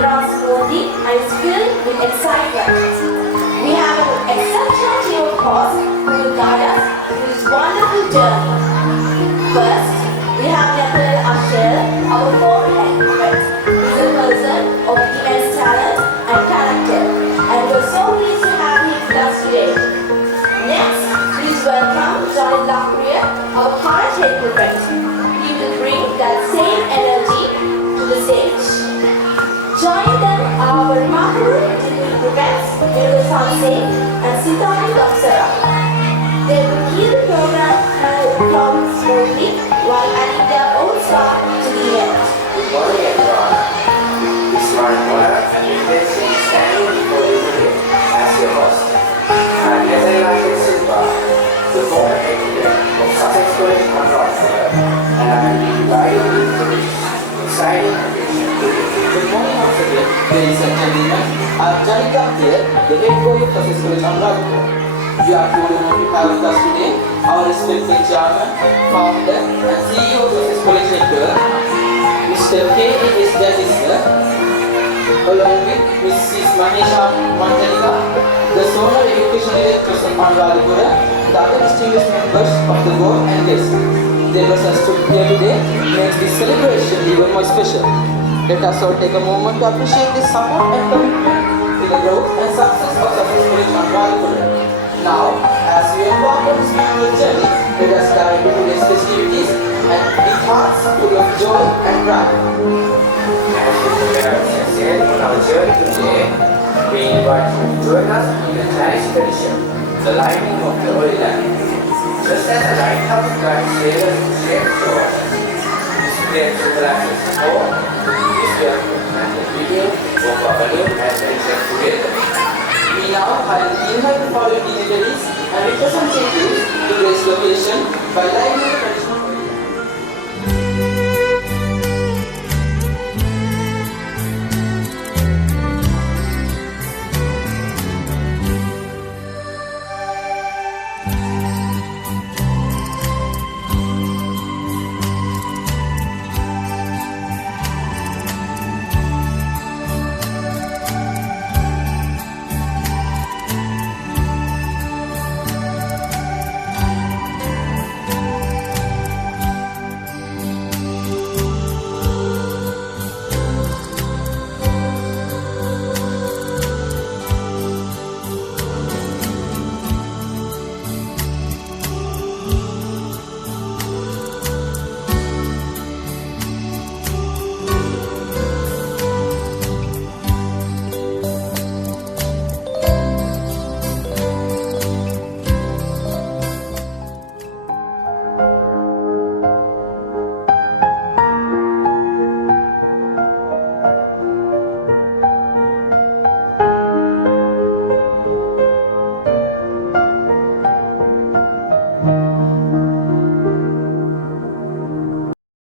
runs smoothly and is filled with excitement. We have an exceptional team of hosts who will guide us through this wonderful journey. First, we have Lieutenant Ashel, our forehead vet, who is a person of immense talent and character, and we're so pleased to have him with us today. Next, please welcome Johnny Lakuriya, our heart head prefect. He will bring that same energy to the stage. Join them are our remarkable deputy prefects, Mr. Sanse and Sitani Kapsara. They will keep the program flowing smoothly while adding their own star to the event. Good morning, everyone. It's my honor and privilege to be standing before you today as your host. I'm Lieutenant Silva, the former president of Sussex College Anuradhapura, and I will be guiding you through this exciting occasion today. Good morning once again, ladies and gentlemen. I'm Johnny Lakuriya, the head boy of Sussex College Anuradhapura. We are truly honored to have with us today our respected chairman, founder, and CEO of Sussex College Network, Mr. K.A.S. Jadisla, along with Mrs. Manisha Manjalika, the Zonal Education Directors of Anuradhapura, the other distinguished members of the board and guests. Their presence here today makes this celebration even more special. Let us all take a moment to appreciate this support and commitment to the growth and success of Sussex College Anuradhapura. Now, as we embark on this beautiful journey, let us dive into today's festivities and with hearts full of joy and pride. As we prepare ourselves on our journey today, we invite you to join us in the Chinese tradition, the lighting of the Holy Lamp. Just as a lighthouse guides sailors to safe shore, displays the glasses for this welcome and the video of our new adventure together. We now invite the following dignitaries and representatives to this location by lighting the